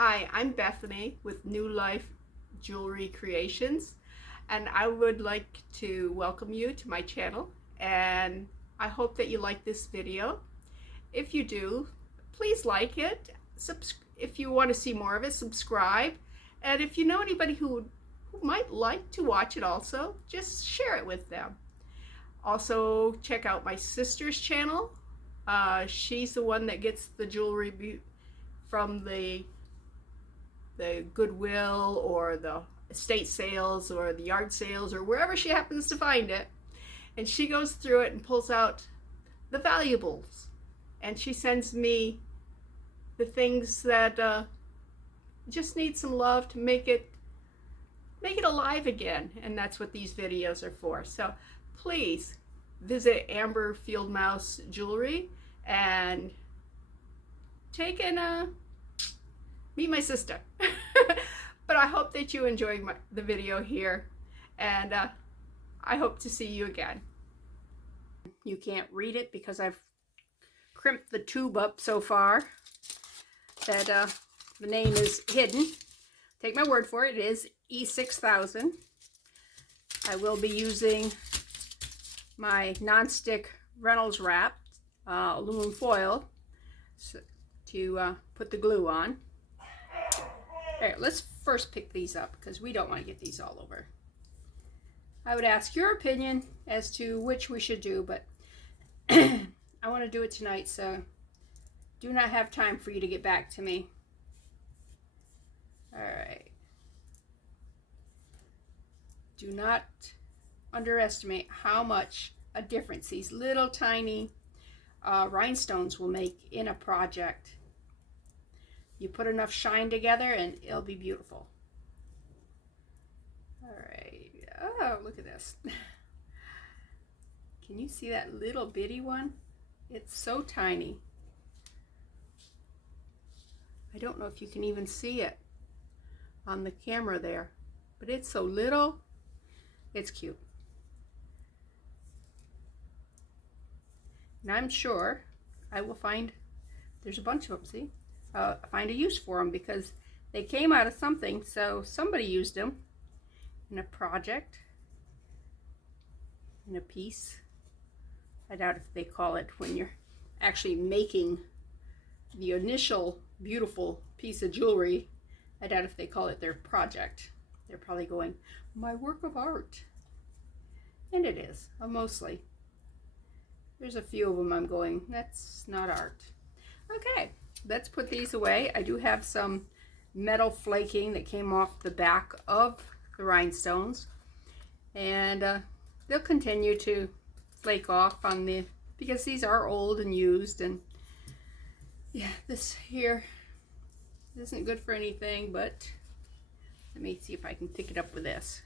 Hi, I'm Bethany with New Life Jewelry Creations, and I would like to welcome you to my channel, and I hope that you like this video. If you do, please like it. If you want to see more of it, subscribe. And if you know anybody who might like to watch it also, just share it with them. Also, check out my sister's channel. She's the one that gets the jewelry from the Goodwill or the estate sales or the yard sales or wherever she happens to find it. And she goes through it and pulls out the valuables. And she sends me the things that just need some love to make it alive again. And that's what these videos are for. So please visit Amber Fieldmouse Jewelry and take and meet my sister. But I hope that you enjoyed the video here, and I hope to see you again. You can't read it because I've crimped the tube up so far that the name is hidden. Take my word for it, it is E6000. I will be using my non-stick Reynolds wrap, aluminum foil, to put the glue on. All right, let's first pick these up because we don't want to get these all over. I would ask your opinion as to which we should do, but I want to do it tonight, so do not have time for you to get back to me. All right. Do not underestimate how much a difference these little tiny rhinestones will make in a project. You put enough shine together and it'll be beautiful. All right. Oh, look at this. Can you see that little bitty one? It's so tiny. I don't know if you can even see it on the camera there, but it's so little. It's cute. And I'm sure I will find, there's a bunch of them, see? Find a use for them because they came out of something, so somebody used them in a project, in a piece. I doubt if they call it when you're actually making the initial beautiful piece of jewelry. I doubt if they call it their project. They're probably going, my work of art. And it is, mostly. There's a few of them I'm going, that's not art. Okay. Let's put these away. I do have some metal flaking that came off the back of the rhinestones, and they'll continue to flake off on the, because these are old and used, and yeah, this here isn't good for anything, but let me see if I can pick it up with this.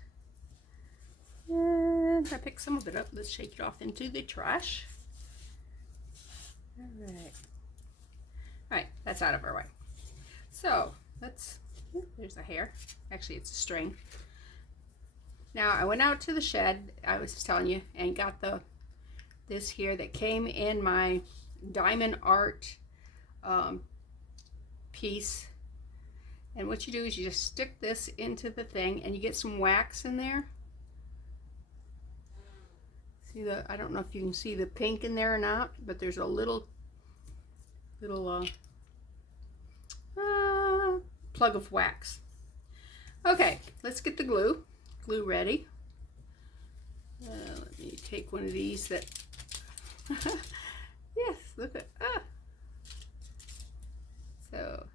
And I picked some of it up. Let's shake it off into the trash. All right. All right, that's out of our way. So let's, there's a hair. Actually, it's a string. Now I went out to the shed, I was telling you, and got this here that came in my diamond art piece. And what you do is you just stick this into the thing and you get some wax in there. See the, I don't know if you can see the pink in there or not, but there's a little plug of wax. Okay, let's get the glue ready. Let me take one of these that yes, look at so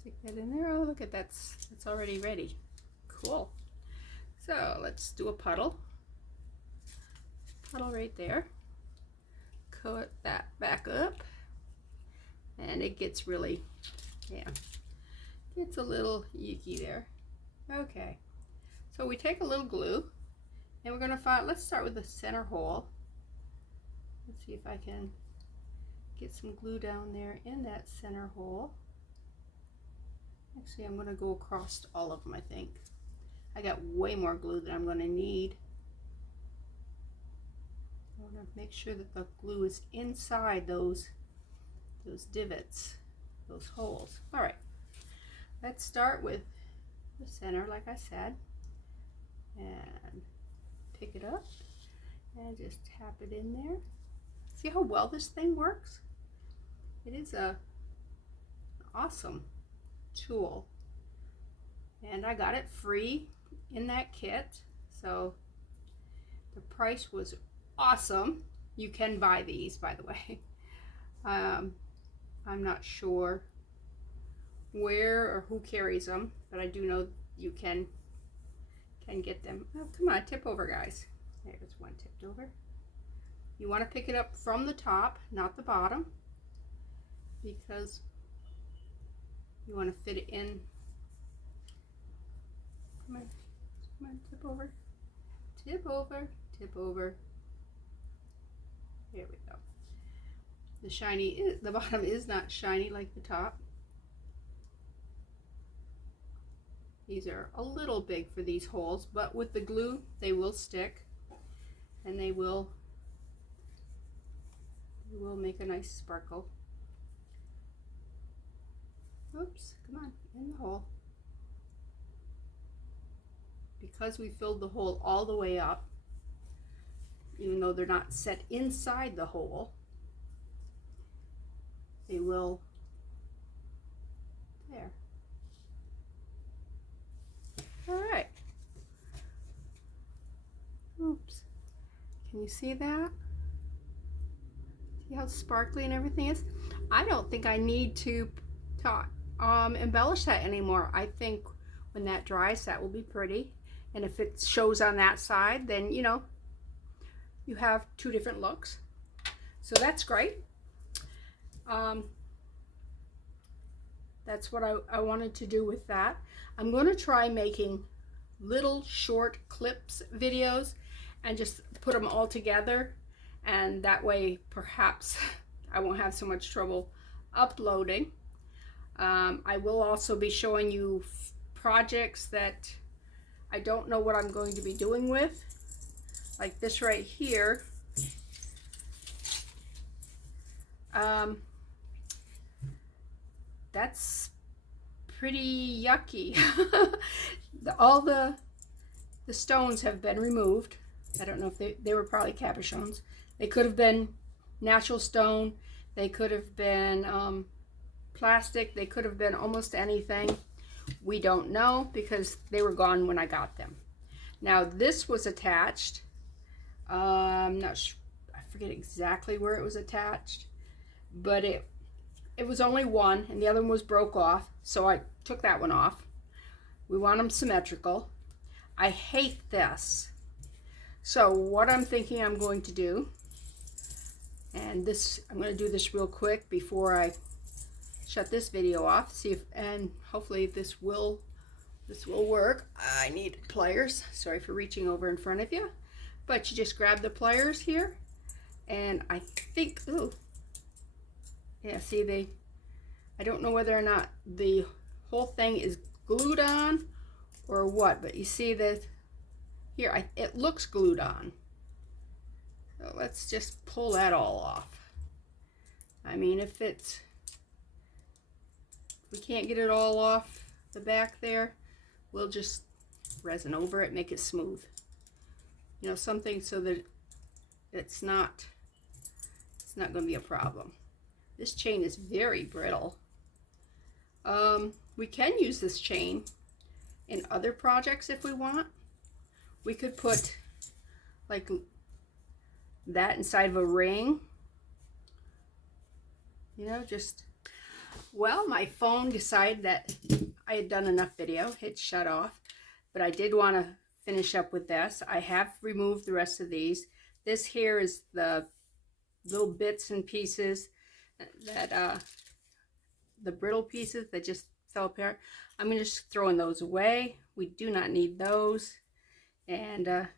stick that in there. Oh, look at that's already ready. Cool. So let's do a puddle right there. Cut that back up, and it gets really, yeah, it's a little yucky there. Okay, so we take a little glue and we're going to find, let's start with the center hole. Let's see if I can get some glue down there in that center hole. Actually, I'm going to go across all of them. I think I got way more glue than I'm going to need. I want to make sure that the glue is inside those divots those holes. All right, let's start with the center, like I said, and pick it up and just tap it in there. See how well this thing works? It is an awesome tool, and I got it free in that kit, so the price was awesome. You can buy these, by the way. I'm not sure where or who carries them, but I do know you can get them. Oh, come on, tip over, guys. There's one tipped over. You want to pick it up from the top, not the bottom, because you want to fit it in. Come on, tip over, tip over, tip over. There we go. The bottom is not shiny like the top. These are a little big for these holes, but with the glue they will stick, and they will make a nice sparkle. Oops, come on, in the hole. Because we filled the hole all the way up, even though they're not set inside the hole, they will, there. All right. Oops. Can you see that? See how sparkly and everything is? I don't think I need to embellish that anymore. I think when that dries, that will be pretty. And if it shows on that side, then you know, you have two different looks. So that's great. That's what I wanted to do with that. I'm going to try making little short clips videos and just put them all together, and that way perhaps I won't have so much trouble uploading. I will also be showing you projects that I don't know what I'm going to be doing with, like this right here. That's pretty yucky. All the stones have been removed. I don't know if they were probably cabochons. They could have been natural stone. They could have been plastic. They could have been almost anything. We don't know because they were gone when I got them. Now this was attached. I'm not sure, I forget exactly where it was attached, but it was only one, and the other one was broke off, so I took that one off. We want them symmetrical. I hate this. So what I'm thinking I'm going to do, and this, I'm going to do this real quick before I shut this video off, see if, and hopefully this will work. I need pliers. Sorry for reaching over in front of you, but you just grab the pliers here, and I think, ooh, yeah, see, I don't know whether or not the whole thing is glued on or what, but you see that here, it looks glued on. So let's just pull that all off. I mean, if we can't get it all off the back there, we'll just resin over it, make it smooth. You know, something so that it's not going to be a problem. This chain is very brittle. We can use this chain in other projects if we want. We could put like that inside of a ring. You know, just, well, my phone decided that I had done enough video. It shut off, but I did want to finish up with this. I have removed the rest of these. This here is the little bits and pieces that the brittle pieces that just fell apart. I'm going to just throwing those away. We do not need those, and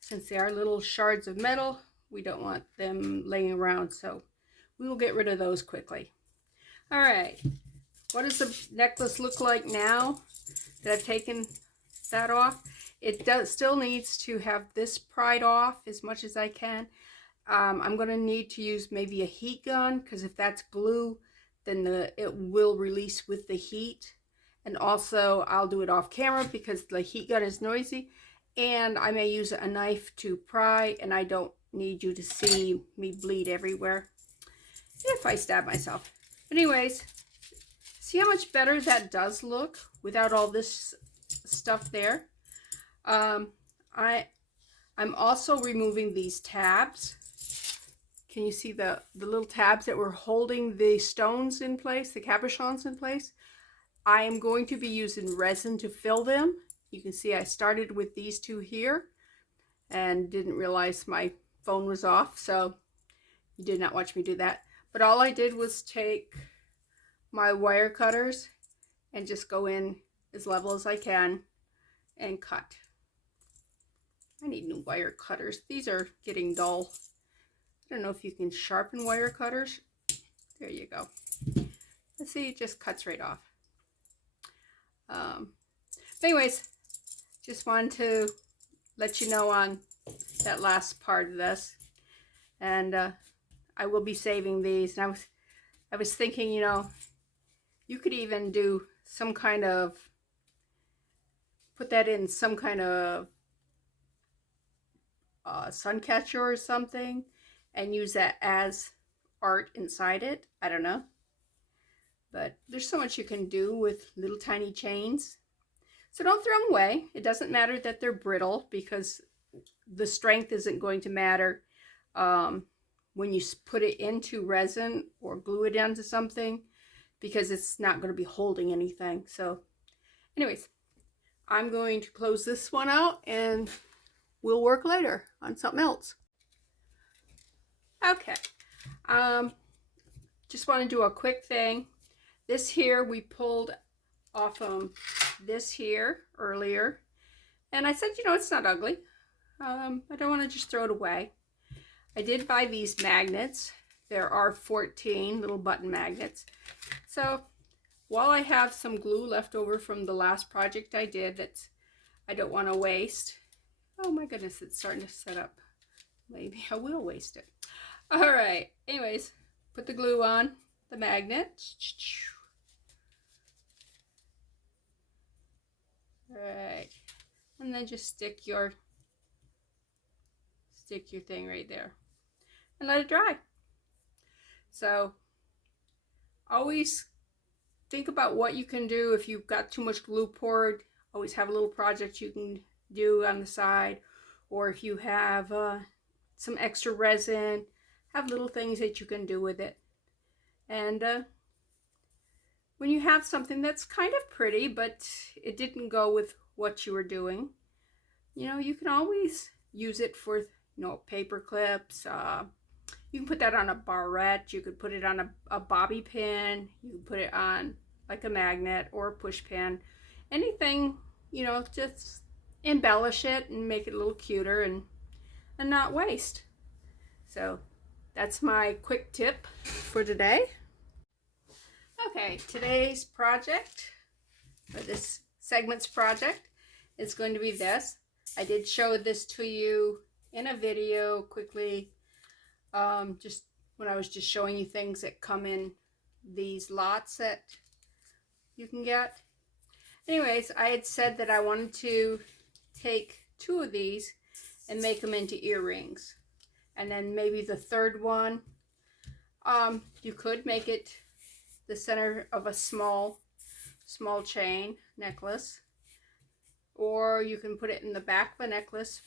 since they are little shards of metal, we don't want them laying around, so we will get rid of those quickly. All right, what does the necklace look like now that I've taken that off? It still needs to have this pried off as much as I can. I'm going to need to use maybe a heat gun, because if that's glue, then it will release with the heat. And also I'll do it off camera because the heat gun is noisy, and I may use a knife to pry, and I don't need you to see me bleed everywhere if I stab myself. Anyways, see how much better that does look without all this stuff there. I'm also removing these tabs. Can you see the little tabs that were holding the stones in place, the cabochons in place? I am going to be using resin to fill them. You can see I started with these two here and didn't realize my phone was off, so you did not watch me do that. But all I did was take my wire cutters and just go in as level as I can and cut. I need new wire cutters. These are getting dull. I don't know if you can sharpen wire cutters. There you go. Let's see, it just cuts right off. Anyways, just wanted to let you know on that last part of this. And I will be saving these. And I was thinking, you know, you could even do some kind of, put that in some kind of sun catcher or something and use that as art inside it. I don't know. But there's so much you can do with little tiny chains. So don't throw them away. It doesn't matter that they're brittle, because the strength isn't going to matter when you put it into resin or glue it onto something, because it's not going to be holding anything. So anyways, I'm going to close this one out and we'll work later on something else. Okay, just want to do a quick thing. This here we pulled off this here earlier, and I said, you know, it's not ugly. I don't want to just throw it away. I did buy these magnets. There are 14 little button magnets. So while I have some glue left over from the last project I did that I don't want to waste. Oh my goodness, it's starting to set up. Maybe I will waste it. All right, anyways, put the glue on the magnet. All right, and then just stick your thing right there and let it dry. So always think about what you can do. If you've got too much glue poured, always have a little project you can do on the side, or if you have some extra resin, have little things that you can do with it. And when you have something that's kind of pretty but it didn't go with what you were doing, you know, you can always use it for, you know, paper clips. You can put that on a barrette. You could put it on a bobby pin. You can put it on like a magnet or a push pin. Anything, you know, just embellish it and make it a little cuter and not waste. So that's my quick tip for today. Okay, today's project, or this segment's project, is going to be this. I did show this to you in a video quickly, just when I was just showing you things that come in these lots that you can get. Anyways, I had said that I wanted to take 2 of these and make them into earrings. And then maybe the third one, you could make it the center of a small chain necklace, or you can put it in the back of a necklace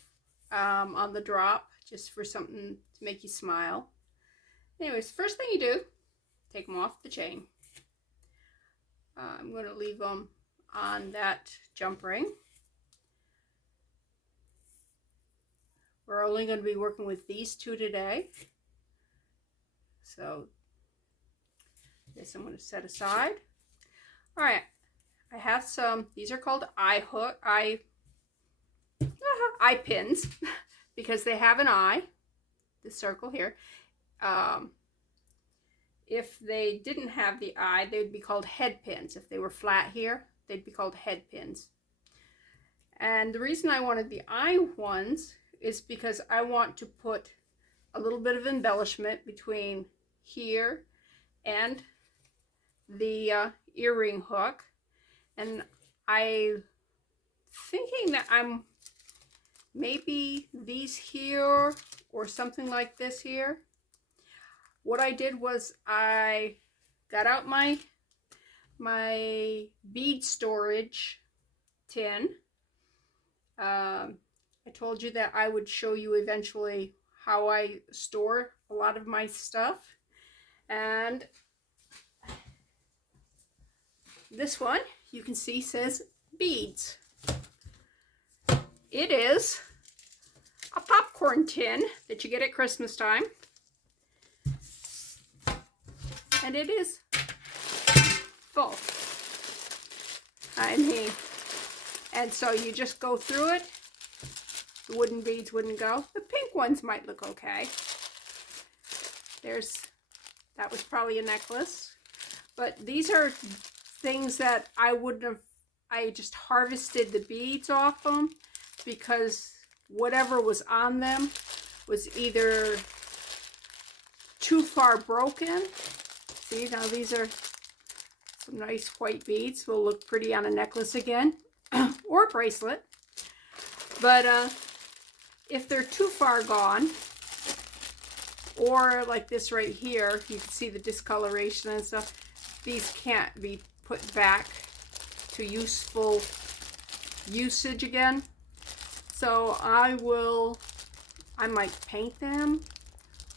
on the drop, just for something to make you smile. Anyways, first thing you do, take them off the chain. I'm going to leave them on that jump ring. We're only going to be working with these 2 today. So this I'm going to set aside. All right, I have some, these are called eye pins because they have an eye, the circle here. If they didn't have the eye, they would be called head pins. If they were flat here, they'd be called head pins. And the reason I wanted the eye ones is because I want to put a little bit of embellishment between here and the earring hook, and I thinking that I'm maybe these here or something like this here. What I did was I got out my bead storage tin. I told you that I would show you eventually how I store a lot of my stuff. And this one, you can see, says beads. It is a popcorn tin that you get at Christmas time. And it is full. I mean, and so you just go through it. The wooden beads wouldn't go. The pink ones might look okay. That was probably a necklace. But these are things that I wouldn't have, I just harvested the beads off them because whatever was on them was either too far broken. See, now these are some nice white beads. Will look pretty on a necklace again or a bracelet. But if they're too far gone, or like this right here, you can see the discoloration and stuff, these can't be put back to useful usage again. So I might paint them,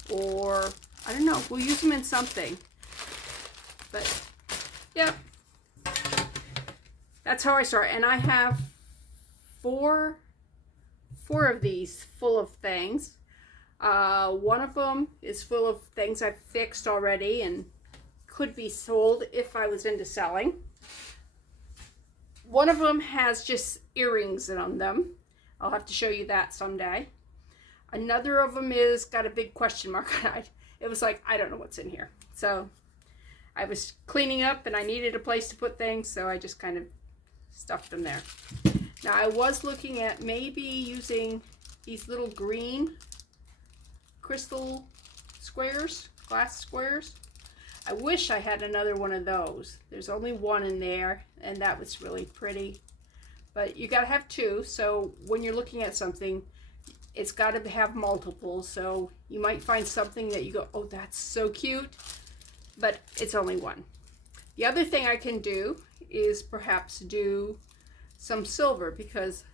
or I don't know, we'll use them in something. But yep, that's how I start. And I have four of these full of things. One of them is full of things I've fixed already and could be sold if I was into selling. One of them has just earrings on them. I'll have to show you that someday. Another of them is got a big question mark on it. It was like, I don't know what's in here. So I was cleaning up and I needed a place to put things, so I just kind of stuffed them there. Now I was looking at maybe using these little green crystal squares, glass squares. I wish I had another one of those. There's only one in there, and that was really pretty. But you gotta have two, so when you're looking at something, it's gotta have multiples. So you might find something that you go, oh, that's so cute, but it's only one. The other thing I can do is perhaps do some silver, because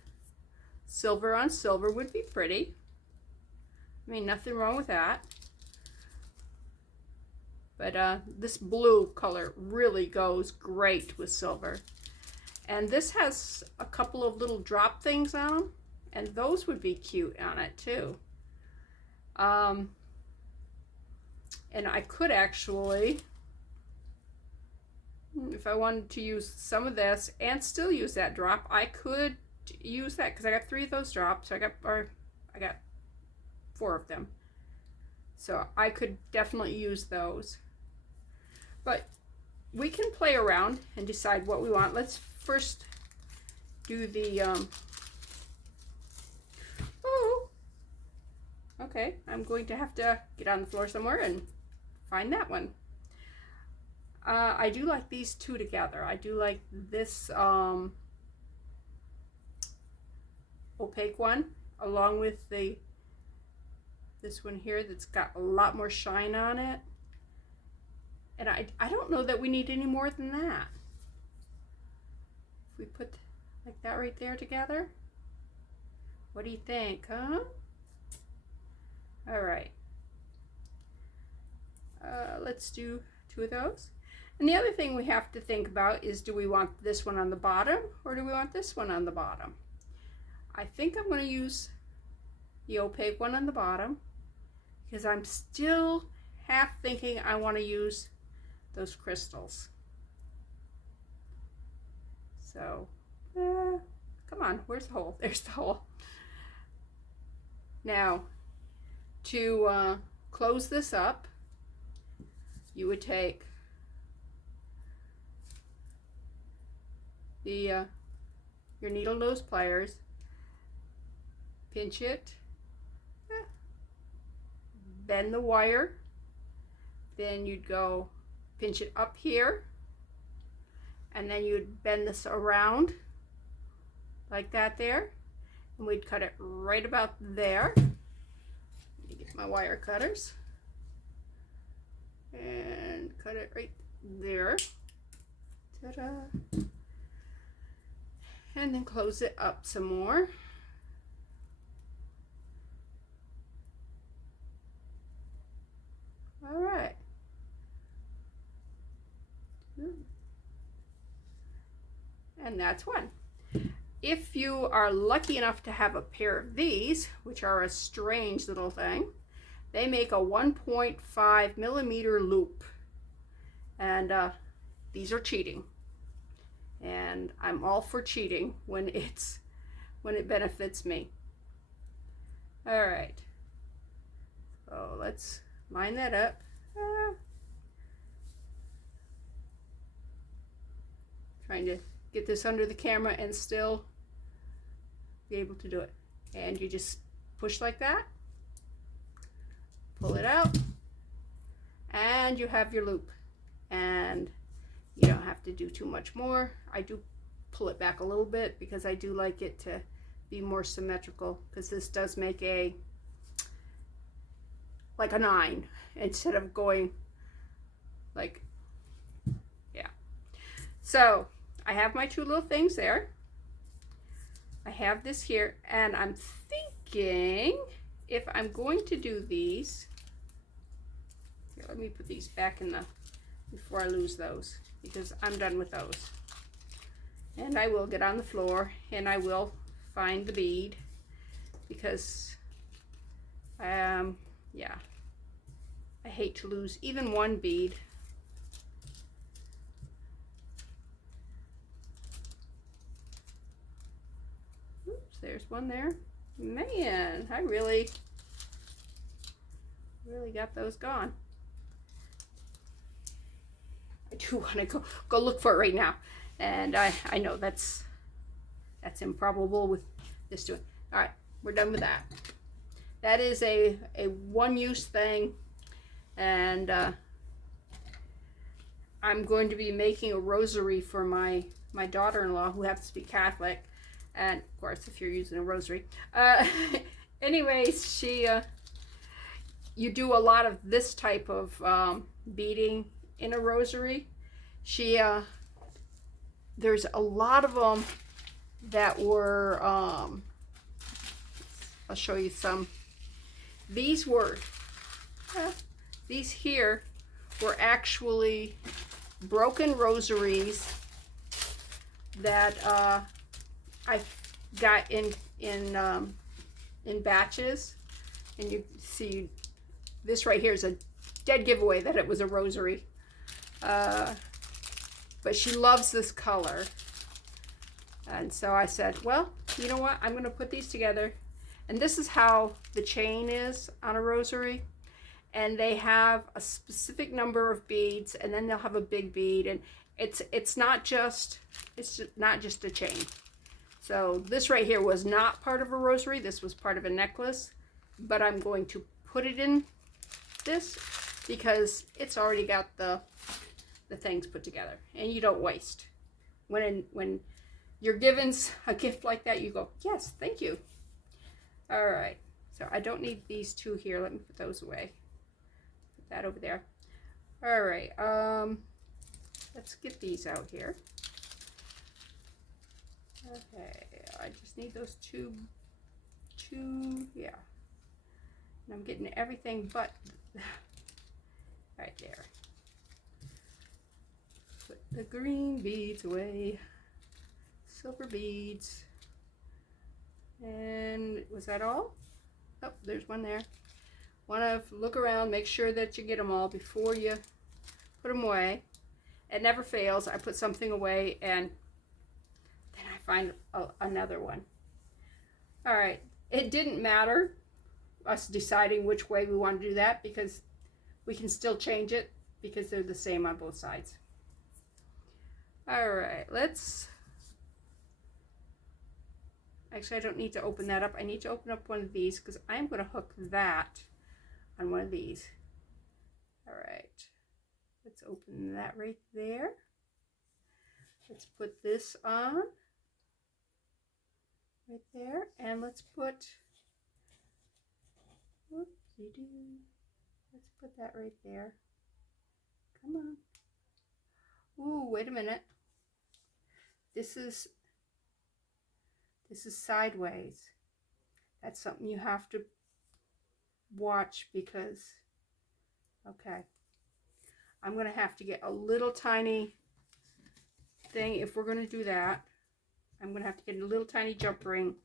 silver on silver would be pretty. I mean, nothing wrong with that. But this blue color really goes great with silver. And this has a couple of little drop things on them, and those would be cute on it too. And I could actually, if I wanted to use some of this and still use that drop, I could use that, because I got 3 of those drops. I got 4 of them. So I could definitely use those. But we can play around and decide what we want. Let's first do the, oh, okay, I'm going to have to get on the floor somewhere and find that one. I do like these two together. I do like this opaque one along with this one here that's got a lot more shine on it. And I don't know that we need any more than that. If we put like that right there together, what do you think, huh? All right. Let's do 2 of those. And the other thing we have to think about is, do we want this one on the bottom or do we want this one on the bottom? I think I'm going to use the opaque one on the bottom, because I'm still half thinking I want to use those crystals. So, come on, where's the hole? There's the hole. Now, to close this up, you would take the your needle nose pliers, pinch it, bend the wire, then you'd go pinch it up here and then you'd bend this around like that there, and we'd cut it right about there. Let me get my wire cutters and cut it right there. Ta-da. And then close it up some more. All right. And that's one. If you are lucky enough to have a pair of these, which are a strange little thing, they make a 1.5 millimeter loop. And these are cheating. And I'm all for cheating when it benefits me. All right. So let's line that up. Trying to get this under the camera and still be able to do it. And you just push like that, pull it out, and you have your loop. And you don't have to do too much more. I do pull it back a little bit because I do like it to be more symmetrical, because this does make like a 9 instead of going like, yeah. So I have my 2 little things there. I have this here, and I'm thinking if I'm going to do these, here, let me put these back in the, before I lose those, because I'm done with those. And I will get on the floor and I will find the bead, because yeah, I hate to lose even one bead. Oops, there's one there. Man, I really got those gone. I do want to go look for it right now, and I know that's improbable with this doing. All right, we're done with that. That is a one-use thing, and I'm going to be making a rosary for my daughter-in-law, who happens to be Catholic, and of course, if you're using a rosary. Anyways, she you do a lot of this type of beading in a rosary. She there's a lot of them that were I'll show you some. These were these here were actually broken rosaries that I got in batches, and you see this right here is a dead giveaway that it was a rosary. But she loves this color, and so I said, well, you know what, I'm going to put these together. And this is how the chain is on a rosary, and they have a specific number of beads, and then they'll have a big bead, and it's not just a chain. So this right here was not part of a rosary. This was part of a necklace, but I'm going to put it in this because it's already got the things put together, and you don't waste. When you're given a gift like that, you go, yes, thank you. All right, so I don't need these 2 here. Let me put those away. Put that over there. All right, let's get these out here. Okay, I just need those two, yeah. And I'm getting everything but right there. Put the green beads away. Silver beads. And was that all? Oh, there's one there. Want to look around, make sure that you get them all before you put them away. It never fails. I put something away and then I find another one. All right, it didn't matter us deciding which way we want to do that, because we can still change it because they're the same on both sides. All right, let's, actually I don't need to open that up. I need to open up one of these because I'm going to hook that on one of these. All right, let's open that right there. Let's put this on right there, and let's put, whoop-de-doo. Let's put that right there. Come on. Ooh, wait a minute. This is sideways. That's something you have to watch because, okay, I'm going to have to get a little tiny thing. If we're going to do that, I'm going to have to get a little tiny jump ring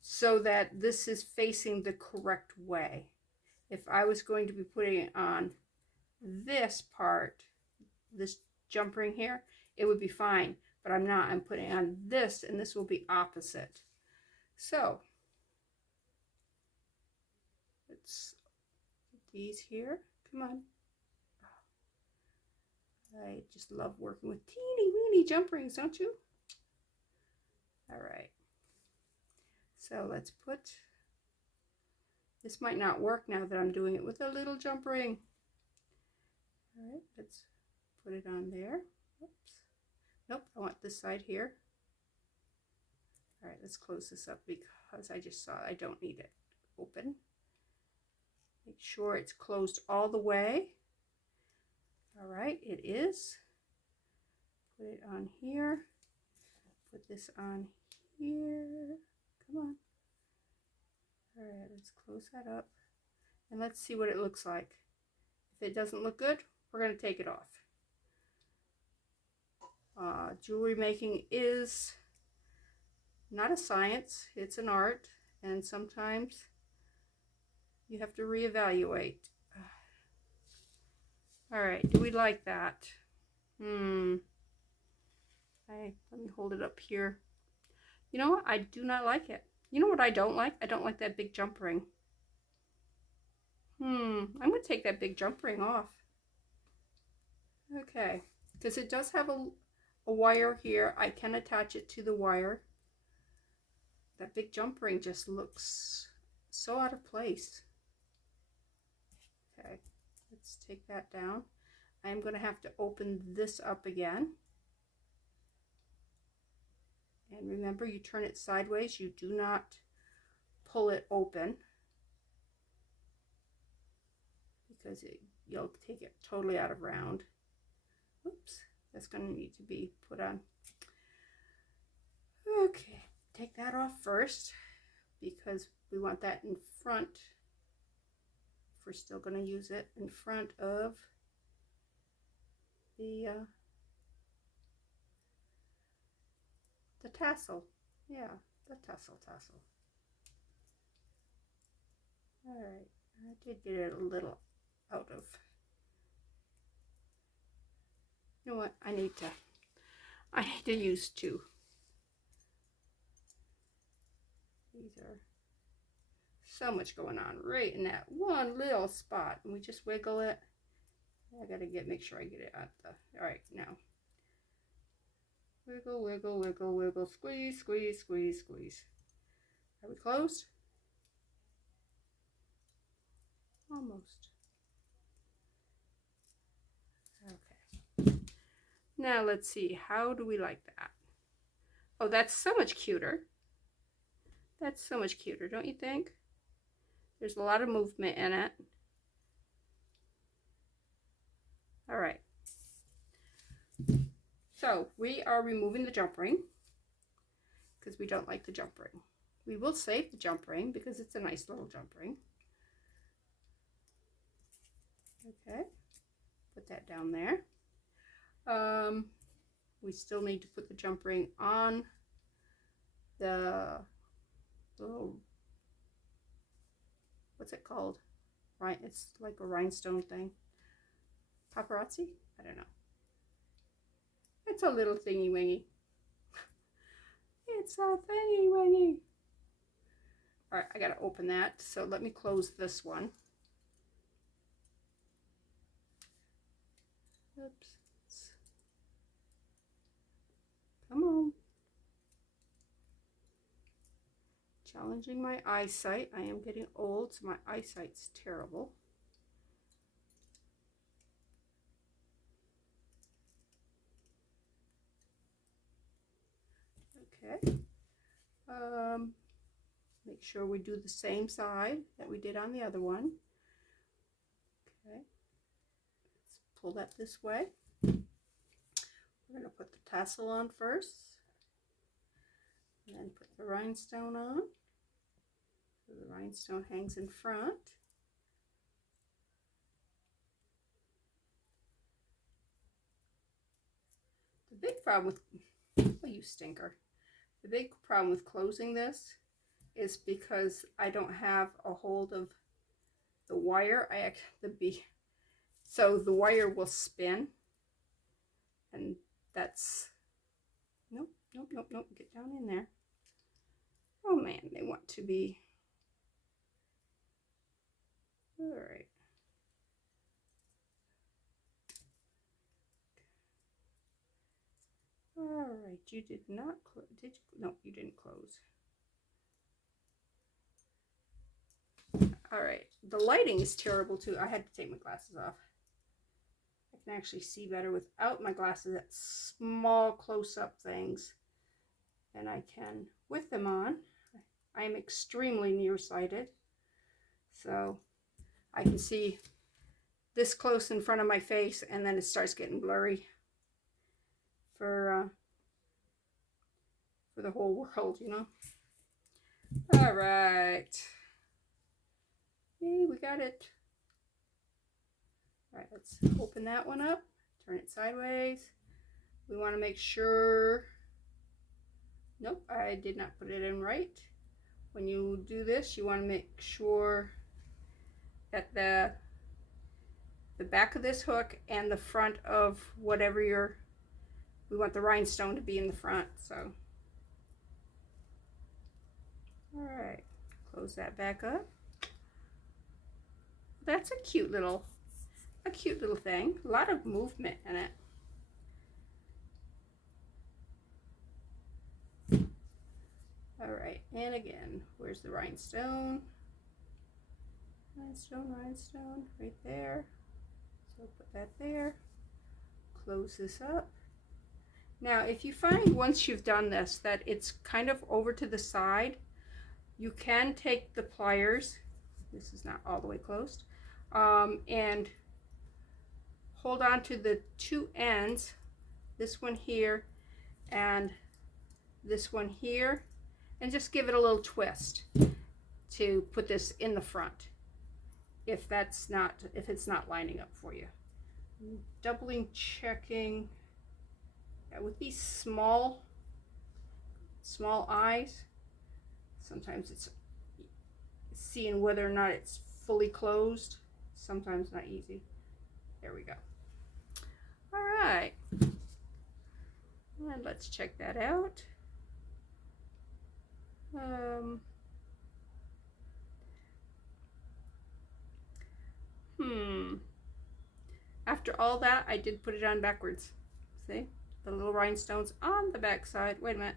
so that this is facing the correct way. If I was going to be putting it on this part, this jump ring here, it would be fine, but I'm not. I'm putting it on this, and this will be opposite. So let's put these here. Come on. I just love working with teeny weeny jump rings, don't you? All right. So let's put, this might not work now that I'm doing it with a little jump ring. All right, let's put it on there. Oops. Nope, I want this side here. All right, let's close this up because I just saw I don't need it open. Make sure it's closed all the way. All right, it is. Put it on here. Put this on here. Come on. All right, let's close that up. And let's see what it looks like. If it doesn't look good, we're going to take it off. Jewelry making is not a science, it's an art, and sometimes you have to reevaluate. All right, do we like that? Let me hold it up here. You know what? I do not like it. You know what I don't like? I don't like that big jump ring. I'm going to take that big jump ring off. Okay, because it does have a wire here. I can attach it to the wire. That big jump ring just looks so out of place. Okay, let's take that down. I'm going to have to open this up again. And remember, you turn it sideways. You do not pull it open because you'll take it totally out of round. Oops, that's going to need to be put on. Okay, take that off first because we want that in front. If we're still going to use it in front of the tassel. Yeah, the tassel. All right, I did get it a little out of. You know what? I need to use two. These are so much going on right in that one little spot, and we just wiggle it. I gotta make sure I get it at the. All right, now. Wiggle, wiggle, wiggle, wiggle, squeeze, squeeze, squeeze, squeeze. Are we closed? Almost. Okay. Now let's see, how do we like that? Oh, that's so much cuter. That's so much cuter, don't you think? There's a lot of movement in it. All right. So we are removing the jump ring because we don't like the jump ring. We will save the jump ring because it's a nice little jump ring. Okay, put that down there. We still need to put the jump ring on the little, what's it called? Right, it's like a rhinestone thing. Paparazzi? I don't know. It's a little thingy wingy. It's a thingy wingy. All right, I gotta open that. So let me close this one. Oops. Come on. Challenging my eyesight. I am getting old, so my eyesight's terrible. Okay. Make sure we do the same side that we did on the other one. Okay. Let's pull that this way. We're going to put the tassel on first, and then put the rhinestone on. So the rhinestone hangs in front. The big problem with, oh, you stinker. The big problem with closing this is because I don't have a hold of the wire. So the wire will spin, and that's, nope, nope, nope, nope, get down in there. Oh man, they want to be, all right. All right, you did not close, did you? No, you didn't close. All right, the lighting is terrible too. I had to take my glasses off. I can actually see better without my glasses at small close-up things than I can with them on. I am extremely nearsighted, so I can see this close in front of my face, and then it starts getting blurry for the whole world, you know. All right. Yay, we got it. All right, let's open that one up, turn it sideways. We want to make sure, nope, I did not put it in right. When you do this, you want to make sure that the back of this hook and the front of whatever we want the rhinestone to be in the front, so. All right, close that back up. That's a cute little thing. A lot of movement in it. All right, and again, where's the rhinestone? Rhinestone, right there. So put that there. Close this up. Now, if you find once you've done this that it's kind of over to the side, you can take the pliers, this is not all the way closed, and hold on to the two ends, this one here and this one here, and just give it a little twist to put this in the front if it's not lining up for you. Doubling checking. Yeah, with these small eyes, sometimes it's seeing whether or not it's fully closed, sometimes not easy. There we go. All right, and let's check that out. After all that, I did put it on backwards. See? The little rhinestones on the back side. Wait a minute.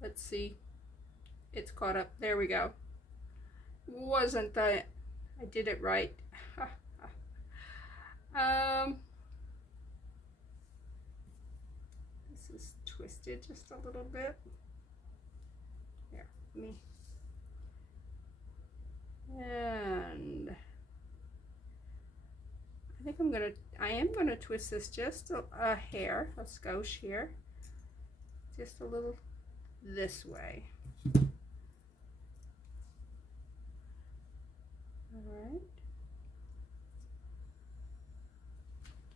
Let's see. It's caught up. There we go. Wasn't that? I did it right. This is twisted just a little bit. Here, me. And I am gonna twist this just a hair, a skosh here, just a little this way. All right.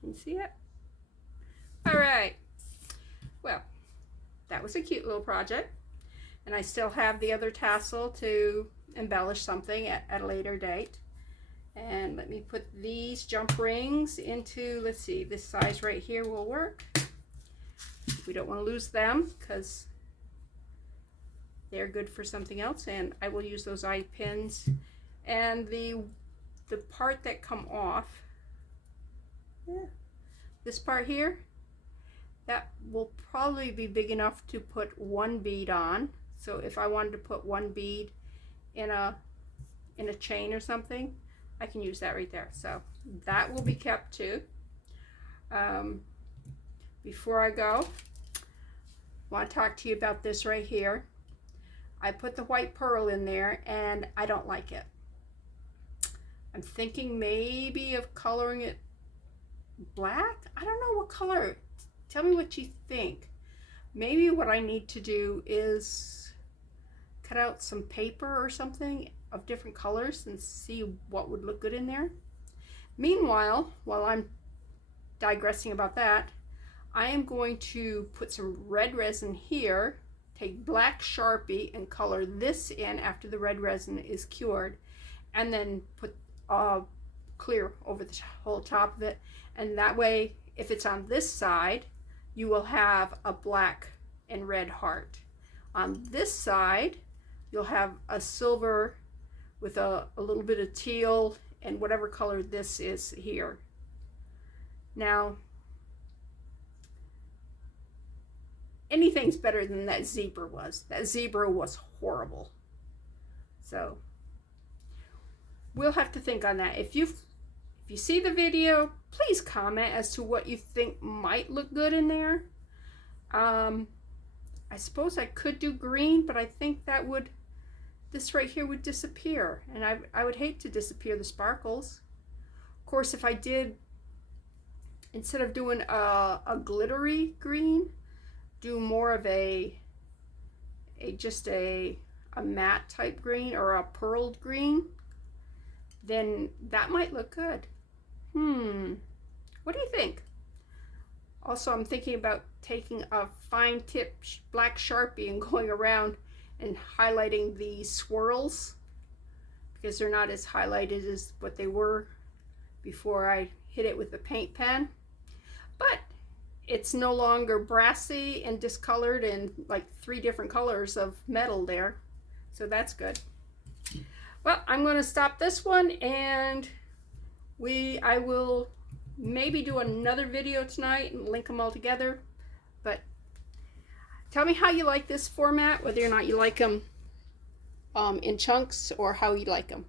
Can you see it? All right. Well, that was a cute little project, and I still have the other tassel to embellish something at a later date. And let me put these jump rings into, let's see, this size right here will work. We don't want to lose them because they're good for something else, and I will use those eye pins. And the part that come off, this part here, that will probably be big enough to put one bead on. So if I wanted to put one bead in a chain or something, I can use that right there. So that will be kept too. Before I go, want to talk to you about this right here. I put the white pearl in there and I don't like it. I'm thinking maybe of coloring it black. I don't know what color. Tell me what you think. Maybe what I need to do is cut out some paper or something of different colors and see what would look good in there. Meanwhile, while I'm digressing about that, I am going to put some red resin here, take black Sharpie and color this in after the red resin is cured, and then put clear over the whole top of it. And that way, if it's on this side, you will have a black and red heart. On this side, you'll have a silver with a little bit of teal and whatever color this is here. Now, anything's better than that zebra was. That zebra was horrible. So we'll have to think on that. If you see the video, please comment as to what you think might look good in there. I suppose I could do green, but I think that would, this right here would disappear, and I would hate to disappear the sparkles. Of course, if I did, instead of doing a glittery green, do more of just a matte type green or a pearled green, then that might look good. What do you think? Also, I'm thinking about taking a fine tip black Sharpie and going around and highlighting the swirls, because they're not as highlighted as what they were before I hit it with the paint pen. But it's no longer brassy and discolored and like 3 different colors of metal there. So that's good. Well, I'm going to stop this one, and I will maybe do another video tonight and link them all together. But tell me how you like this format, whether or not you like them in chunks or how you like them.